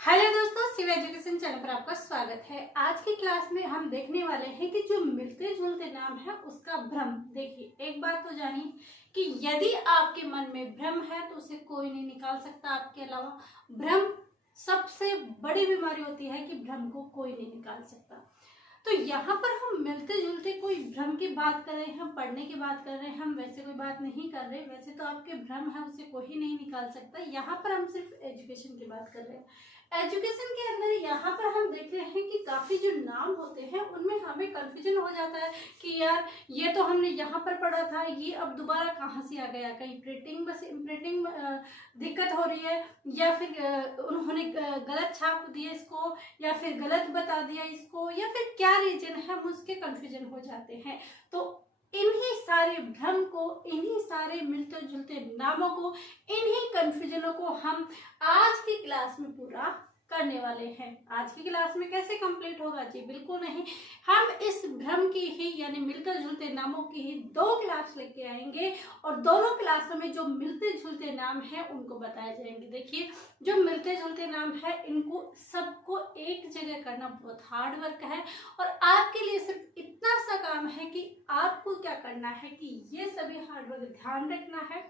Hello दोस्तों, Shiv education channel पर आपका स्वागत है। आज की क्लास में हम देखने वाले हैं कि जो मिलते जुलते नाम है उसका भ्रम। देखिए, एक बात तो जानिए कि यदि आपके मन में भ्रम है तो उसे कोई नहीं निकाल सकता आपके अलावा। भ्रम सबसे बड़ी बीमारी होती है कि भ्रम को कोई नहीं निकाल सकता। तो यहाँ पर हम मिलते जुलते कोई भ्रम की बात कर रहे हैं, हम पढ़ने की बात कर रहे हैं, हम वैसे कोई बात नहीं कर रहे। वैसे तो आपके भ्रम है उसे कोई नहीं निकाल सकता। यहाँ पर हम सिर्फ एजुकेशन की बात कर रहे हैं। एजुकेशन के अंदर यहाँ पर हम देख रहे हैं कि काफी जो नाम होते हैं उनमें हमें कंफ्यूजन हो जाता है कि यार ये तो हमने यहाँ पर पढ़ा था, ये अब दोबारा कहाँ से आ गया। कहीं प्रिंटिंग दिक्कत हो रही है, या फिर उन्होंने गलत छाप दिया इसको, या फिर गलत बता दिया इसको, या फिर क्या रीजन है, हम उसके कंफ्यूजन हो जाते हैं। तो इन्हीं सारे भ्रम को, इन्हीं सारे मिलते जुलते नामों को, इन्हीं कंफ्यूजनों को हम आज की क्लास में पूरा करने वाले हैं। आज की क्लास में कैसे कंप्लीट होगा जी? बिल्कुल नहीं। हम इस भ्रम की ही यानी मिलते जुलते नामों की ही 2 क्लास लेके आएंगे और दोनों क्लासों में जो मिलते जुलते नाम हैं उनको बताए जाएंगे। देखिए, जो मिलते जुलते नाम है इनको सबको एक जगह करना बहुत हार्ड वर्क है और आपके लिए सिर्फ इतना सा काम है कि आपको क्या करना है कि ये सभी हार्ड वर्क ध्यान रखना है।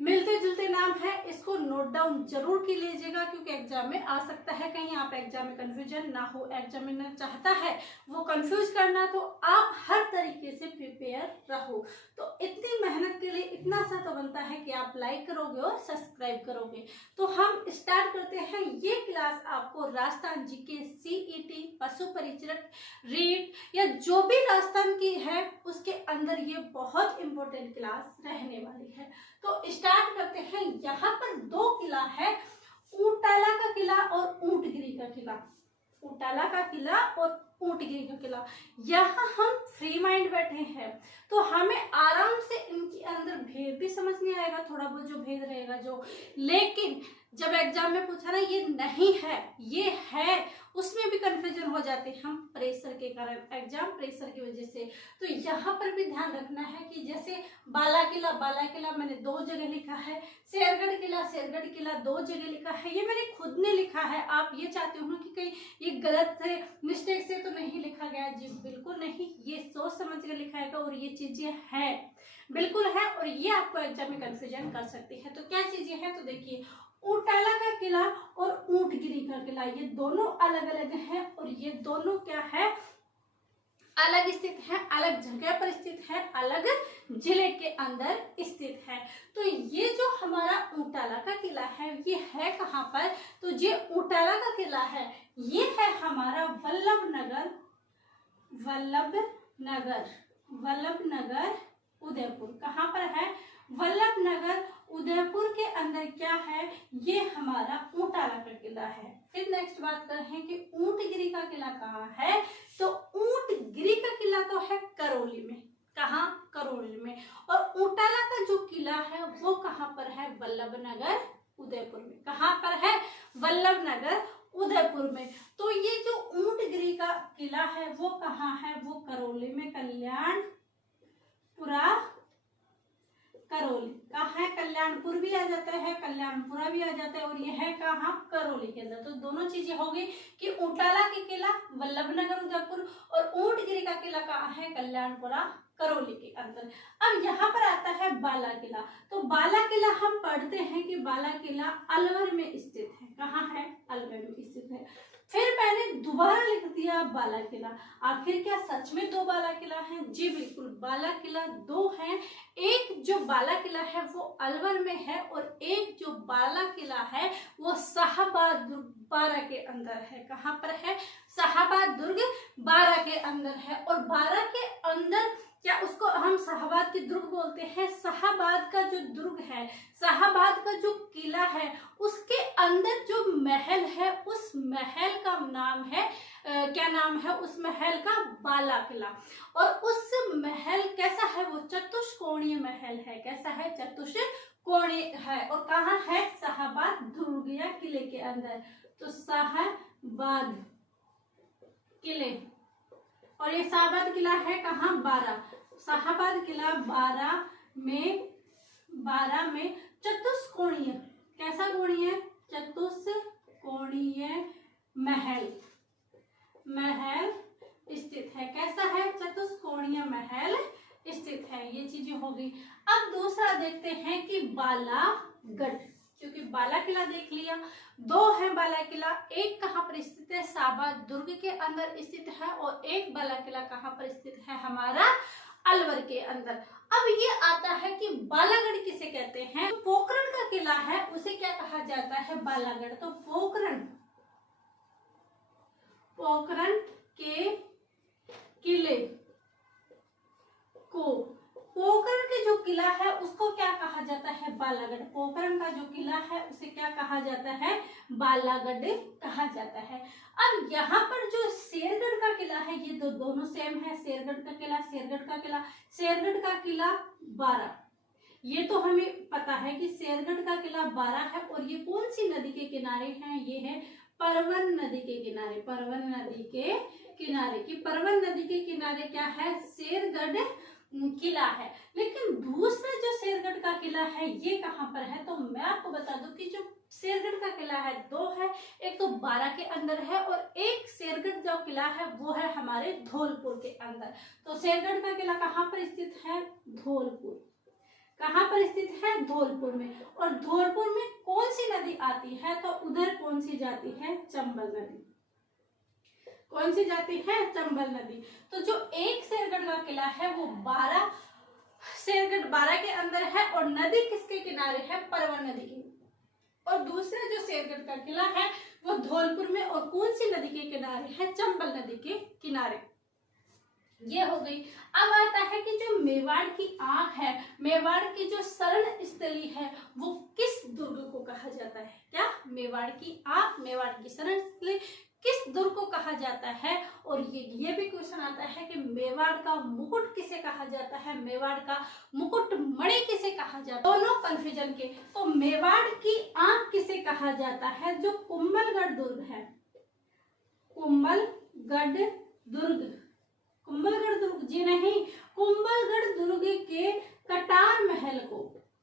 मिलते जुलते नाम है, इसको नोट डाउन जरूर की लीजिएगा क्योंकि एग्जाम में आ सकता है। कहीं आप एग्जाम में कंफ्यूजन ना हो, एग्जामिनर चाहता है वो कंफ्यूज करना, तो आप हर तरीके से प्रिपेयर रहो। तो इतनी मेहनत के लिए इतना सा तो बनता है कि आप लाइक करोगे और सब्सक्राइब करोगे। तो हम स्टार्ट करते हैं। ये क्लास आपको राजस्थान जीके, सीईटी, पशु परिचरक, रीट या जो भी राजस्थान की है उसके अंदर ये बहुत इंपॉर्टेंट क्लास रहने वाली है। तो स्टार्ट करते हैं। यहाँ पर 2 किला है, ऊंटाला का किला और ऊंटगिरी का किला। ऊंटाला का किला और ऊंटगिरी का किला। यहाँ हम फ्री माइंड बैठे हैं तो हमें आराम से इनके अंदर भेद भी समझ नहीं आएगा, थोड़ा बहुत जो भेद रहेगा जो, लेकिन जब एग्जाम में पूछा ना ये नहीं है ये है, उसमें भी कंफ्यूजन हो जाते हैं हम प्रेशर के कारण, एग्जाम प्रेशर की वजह से। तो यहाँ पर भी ध्यान रखना है कि जैसे बाला किला मैंने 2 जगह लिखा है, शेरगढ़ किला 2 जगह लिखा है। ये मैंने खुद ने लिखा है। आप ये चाहते हो कि कहीं ये गलत से, मिस्टेक से तो नहीं लिखा गया जी? बिल्कुल नहीं, ये सोच समझ कर लिखा है और ये चीजें है, बिल्कुल है, और ये आपको एग्जाम में कंफ्यूजन कर सकती है। तो क्या चीजें हैं? तो देखिए, ऊंटाला का किला और ऊंटगिरी का किला, ये दोनों अलग अलग हैं और ये दोनों क्या है? अलग स्थित है, अलग जगह पर स्थित है, अलग जिले के अंदर स्थित है। तो ये जो हमारा ऊंटाला का किला है ये है कहाँ पर? तो ये ऊंटाला का किला है, ये है हमारा वल्लभनगर उदयपुर। कहाँ पर है? वल्लभनगर उदयपुर के अंदर क्या है? ये हमारा ऊंटाला का किला है। फिर नेक्स्ट बात करते हैं कि ऊंटगिरी का किला कहाँ है? तो ऊंटगिरी का किला तो है करौली में। कहाँ? करौली में। और ऊंटाला का जो किला है वो कहाँ पर है? वल्लभनगर उदयपुर में। कहाँ पर है? वल्लभनगर उदयपुर में। तो ये जो ऊंटगिरी का किला है वो कहाँ है? वो करौली में, कल्याणपुरा करौली। कहाँ है? कल्याणपुर भी आ जाता है, कल्याणपुरा भी आ जाता है, और ये है कहाँ? करौली के अंदर। तो दोनों चीजें हो गई कि ऊंटाला के किला वल्लभनगर उदयपुर और ऊंटगिरी का किला कहाँ है? कल्याणपुरा करौली के अंदर। अब यहाँ पर आता है बाला किला। तो बाला किला हम पढ़ते हैं कि बाला किला अलवर में स्थित है। कहाँ है? अलवर में स्थित है। फिर मैंने दोबारा लिख दिया बाला किला। आखिर क्या सच में 2 बाला किला हैं? जी बिल्कुल, बाला किला 2 हैं। एक जो बाला किला है वो अलवर में है और एक जो बाला किला है वो शाहबाद दुर्ग 12 के अंदर है। कहाँ पर है? शाहबाद दुर्ग 12 के अंदर है। और 12 के अंदर क्या उसको हम शाहबाद के दुर्ग बोलते हैं? शाहबाद का जो दुर्ग है, शाहबाद का जो किला है, उसके अंदर जो महल है उस महल का नाम है क्या नाम है उस महल का? बाला किला। और उस महल कैसा है? वो चतुष्कोणीय महल है। कैसा है? चतुष्कोणीय है। और कहाँ है? शाहबाद दुर्ग या किले के अंदर। तो शाहबाद किले, और ये शाहबाद किला है कहाँ? 12। शाहबाद किला 12 में चतुष्कोणीय। कैसा कोणीय? चतुष्कोणीय महल, महल स्थित है। कैसा है? चतुष्कोणीय महल स्थित है। ये चीजें हो गई। अब दूसरा देखते हैं कि बालागढ़, क्योंकि बाला किला देख लिया, दो है बाला किला, एक कहाँ पर स्थित है? साबा दुर्ग के अंदर स्थित है, और एक बाला किला कहाँ पर स्थित है? हमारा अलवर के अंदर। अब ये आता है कि बालागढ़ किसे कहते हैं? पोखरण का किला है उसे क्या कहा जाता है? बालागढ़। तो पोखरण, पोखरण के किले को, पोखरण के जो किला है उसको क्या कहा जाता है? बालागढ़। पोखरण का जो किला है उसे क्या कहा जाता है? बालागढ़ कहा जाता है। अब यहाँ पर जो शेरगढ़ का किला है, ये दोनों सेम है। शेरगढ़ का किला, शेरगढ़ का किला, शेरगढ़ का किला 12, ये तो हमें पता है कि शेरगढ़ का किला 12 है। और ये कौन सी नदी के किनारे है? ये है परवन नदी के किनारे, परवन नदी के किनारे। कि परवन नदी के किनारे क्या है? शेरगढ़ किला है। लेकिन दूसरा जो शेरगढ़ का किला है ये कहाँ पर है? तो मैं आपको बता दूं कि जो शेरगढ़ का किला है दो है, एक तो 12 के अंदर है और एक शेरगढ़ जो किला है वो है हमारे धौलपुर के अंदर। तो शेरगढ़ का किला कहाँ पर स्थित है? धौलपुर। कहाँ पर स्थित है? धौलपुर में। और धौलपुर में कौन सी नदी आती है? तो उधर कौन सी जाती है? चंबल नदी। कौन सी जाती है? चंबल नदी। तो जो एक शेरगढ़ का किला है वो 12, शेरगढ़ 12 के अंदर है, और नदी किसके किनारे है? परवन नदी के। और दूसरा जो शेरगढ़ का किला है वो धौलपुर में, और कौन सी नदी के किनारे है? चंबल नदी के किनारे। ये हो गई। अब आता है कि जो मेवाड़ की आंख है, मेवाड़ की जो शरण स्थली है वो किस दुर्ग को कहा जाता है? क्या? मेवाड़ की आंख, मेवाड़ की शरण स्थली किस दुर्ग को कहा जाता है? और ये भी क्वेश्चन आता है कि मेवाड़ का मुकुट किसे कहा जाता है? मेवाड़ का मुकुट मणि किसे कहा जाता है? दोनों कंफ्यूजन के। तो मेवाड़ की आंख किसे कहा जाता है? जो कुंभलगढ़ दुर्ग है, कुंभलगढ़ दुर्ग, कुंभलगढ़ दुर्ग जी नहीं, कुंभलगढ़ दुर्ग के कटार महल को,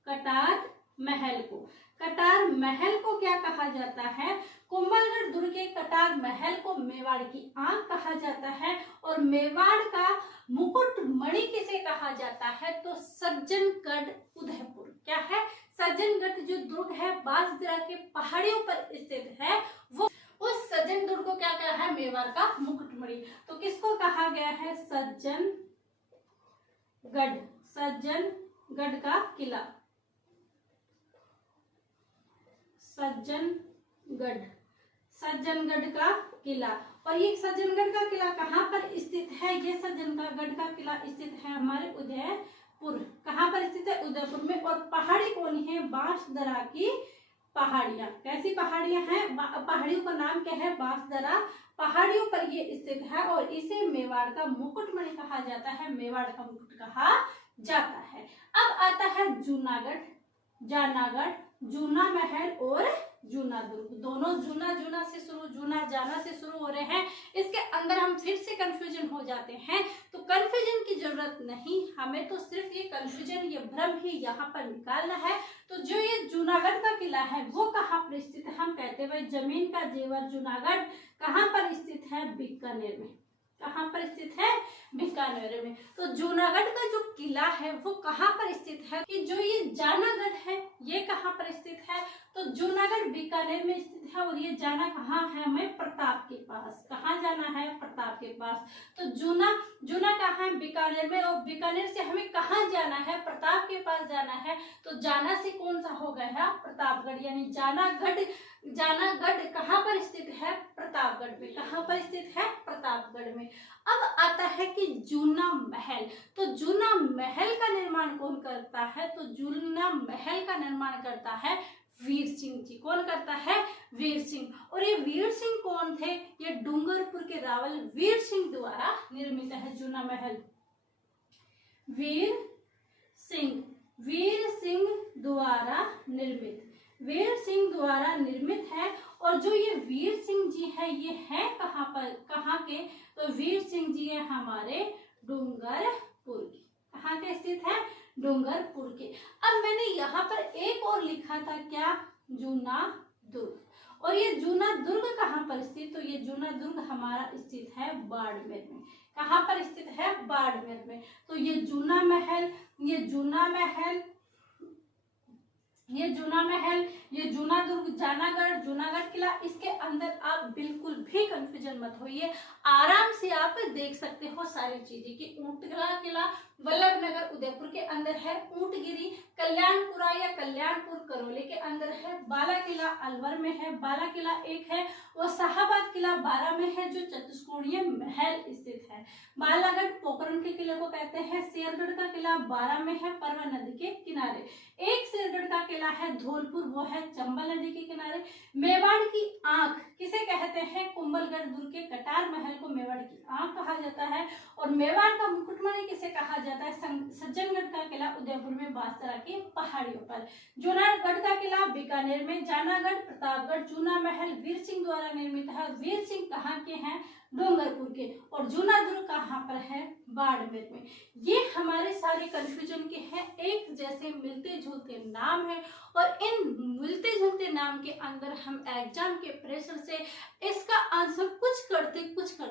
कटार महल को, कटार महल को क्या कहा जाता है? कुंभलगढ़ दुर्ग के कटार महल को मेवाड़ की आंख कहा जाता है। और मेवाड़ का मुकुट मणि किसे कहा जाता है? तो सज्जनगढ़ उदयपुर। क्या है? सज्जनगढ़ जो दुर्ग है बांसदरा के पहाड़ियों पर स्थित है, वो उस सज्जन दुर्ग को क्या कहा है? मेवाड़ का मुकुटमणि। तो किसको कहा गया है? सज्जनगढ़, सज्जनगढ़ का किला, सज्जनगढ़, सज्जनगढ़ का किला। और ये सज्जनगढ़ का किला कहाँ पर स्थित है? ये सज्जनगढ़ का किला स्थित है हमारे उदयपुर। कहाँ पर स्थित है? उदयपुर में। और पहाड़ी कौन है? बांसदरा की पहाड़ियां। कैसी पहाड़ियां हैं? पहाड़ियों का नाम क्या है? बांसदरा पहाड़ियों पर ये स्थित है, और इसे मेवाड़ का मुकुटमणि कहा जाता है, मेवाड़ का मुकुट कहा जाता है। अब आता है जूनागढ़, जानागढ़, जूना महल और जूना दुर्ग। दोनों जूना जूना से शुरू, जूना जाना से शुरू हो रहे हैं। इसके अंदर हम फिर से कंफ्यूजन हो जाते हैं, तो कंफ्यूजन की जरूरत नहीं, हमें तो सिर्फ ये कंफ्यूजन, ये भ्रम ही यहाँ पर निकालना है। तो जो ये जूनागढ़ का किला है वो कहाँ पर स्थित है? हम कहते हैं जमीन का जेवर जूनागढ़ कहाँ पर स्थित है? बीकानेर में। कहाँ पर स्थित है? बीकानेर में। तो जूनागढ़ का जो किला है वो कहाँ पर स्थित है? कि जो ये जानागढ़ है ये कहाँ पर स्थित है? तो जूनागढ़ बीकानेर में स्थित है। और ये जाना कहाँ है? हमें प्रताप के पास। कहाँ जाना है? प्रताप के पास। तो जूना कहाँ है? बीकानेर में। और बीकानेर से हमें कहाँ जाना है? प्रताप के पास जाना है। तो जाना से कौन सा हो गया? प्रतापगढ़। यानी जानागढ़ कहाँ पर स्थित है? प्रतापगढ़ में। कहाँ पर स्थित है? प्रतापगढ़ में। अब आता है कि जूना महल। तो जूना महल का निर्माण कौन करता है? तो जूना महल का निर्माण करता है वीर सिंह जी। कौन करता है? वीर सिंह। और ये वीर सिंह कौन थे? ये डूंगरपुर के रावल वीर सिंह द्वारा निर्मित है जूना महल। वीर सिंह द्वारा निर्मित, वीर सिंह द्वारा निर्मित है। और जो ये वीर सिंह जी है ये है कहाँ पर? कहाँ के? तो वीर सिंह जी है हमारे डूंगरपुर के। कहाँ के स्थित है? डूंगरपुर के। अब मैंने यहाँ पर एक और लिखा था, क्या? जूना दुर्ग। और ये जूना दुर्ग कहाँ पर स्थित, तो ये जूना दुर्ग हमारा स्थित है बाड़मेर में। कहाँ पर स्थित है, बाड़मेर में। तो ये जूना महल, ये जूना महल, ये जूना महल, ये जूना दुर्ग, जूनागढ़, जूनागढ़ किला, इसके अंदर आप बिल्कुल भी कंफ्यूजन मत होइए, आराम से आप देख सकते हो सारी चीजें कि ऊंटला किला वल्लभ नगर उदयपुर के अंदर है, ऊंटगिरी कल्याणपुरा या कल्याणपुर करौली के अंदर है, बाला किला अलवर में है, बाला किला एक है, वो शाहाबाद किला 12 में है जो चतुष्कोणीय महल स्थित है, बालागढ़ पोखरण के किले को कहते हैं, शेरगढ़ का किला 12 में है, परवा नदी के किनारे, एक शेरगढ़ का किला है धौलपुर, वो है चंबल नदी के किनारे, मेवाड़ की आंख किसे कहते हैं, कुंभलगढ़ दुर्ग के कटार महल को मेवाड़ की आंख कहा जाता है, और मेवाड़ का मुकुटमणि किसे कहा जाता है, सज्जनगढ़ का किला उदयपुर में बांसरा की पहाड़ियों पर, जूनागढ़ का किला बीकानेर में, जानागढ़ प्रतापगढ़, जूना महल वीर सिंह द्वारा निर्मित है, वीर सिंह कहाँ के हैं, डूंगरपुर के, और जूना दुर्ग कहाँ पर है, बाड़मेर में। ये हमारे सारे कंफ्यूजन के हैं, एक जैसे मिलते जुलते नाम है, और इन मिलते जुलते नाम के अंदर हम एग्जाम के प्रेशर से इसका आंसर कुछ कर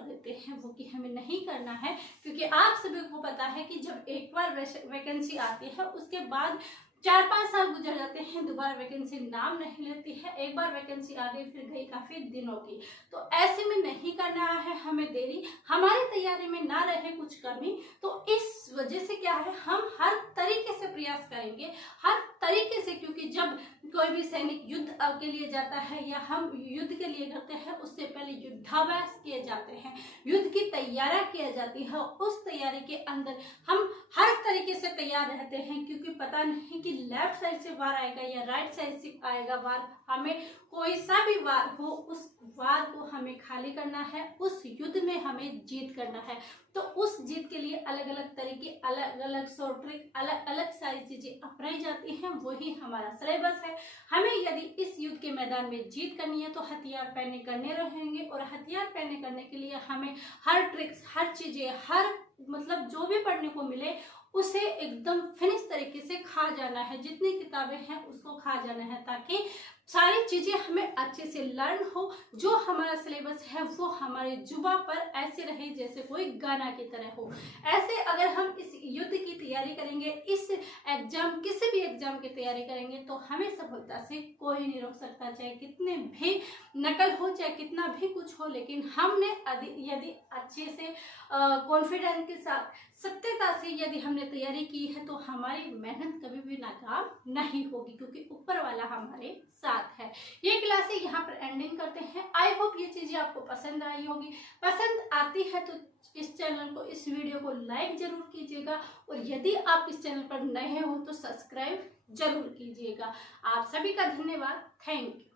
देते हैं, वो कि हमें नहीं करना है, क्योंकि आप सभी को पता है कि जब एक बार वैकेंसी आती है उसके बाद 4-5 साल गुजर जाते हैं, दोबारा वैकेंसी नाम नहीं लेती है, एक बार वैकेंसी आ गई फिर गई काफी दिनों की, तो ऐसे में नहीं करना है हमें देरी, हमारी तैयारी में ना रहे कुछ कमी, तो इस वजह से क्या है, हम हर तरीके से प्रयास करेंगे, हर तरीके से, क्योंकि जब कोई भी सैनिक युद्ध के लिए जाता है या हम युद्ध के लिए करते हैं, उससे पहले युद्धाभ्यास किए जाते हैं, युद्ध की तैयारी की जाती है, उस तैयारी के अंदर हम हर तरीके से तैयार रहते हैं, क्योंकि पता नहीं कि लेफ्ट साइड से वार आएगा या राइट साइड से आएगा वार, हमें कोई सा भी वार हो उस वार को हमें खाली करना है, उस युद्ध में हमें जीत करना है, तो उस जीत के लिए अलग अलग तरीके, अलग अलग शॉर्ट ट्रिक, अलग अलग सारी चीजें अपनाई जाती हैं, वही हमारा सिलेबस है। हमें यदि इस युद्ध के मैदान में जीत करनी है तो हथियार पहने करने रहेंगे, और हथियार पहने करने के लिए हमें हर ट्रिक्स, हर चीजें, हर मतलब जो भी पढ़ने को मिले उसे एकदम फिनिश तरीके से खा जाना है, जितनी किताबें हैं उसको खा जाना है, ताकि सारी चीजें हमें अच्छे से लर्न हो, जो हमारा सिलेबस है वो हमारे जुबा पर ऐसे रहे जैसे कोई गाना की तरह हो। ऐसे अगर हम इस युद्ध की तैयारी करेंगे, इस एग्जाम, किसी भी एग्जाम की तैयारी करेंगे, तो हमें सफलता से कोई नहीं रोक सकता, चाहे कितने भी नकल हो, चाहे कितना भी कुछ हो, लेकिन हमने यदि अच्छे से कॉन्फिडेंस के साथ, सत्यता से यदि हमने तैयारी की है, तो हमारी मेहनत कभी भी नाकाम नहीं होगी, क्योंकि ऊपर वाला हमारे साथ है। ये क्लास यहाँ पर एंडिंग करते हैं। आई होप ये चीजें आपको पसंद आई होगी, पसंद आती है तो इस चैनल को, इस वीडियो को लाइक जरूर कीजिएगा, और यदि आप इस चैनल पर नए हो तो सब्सक्राइब जरूर कीजिएगा। आप सभी का धन्यवाद, थैंक यू।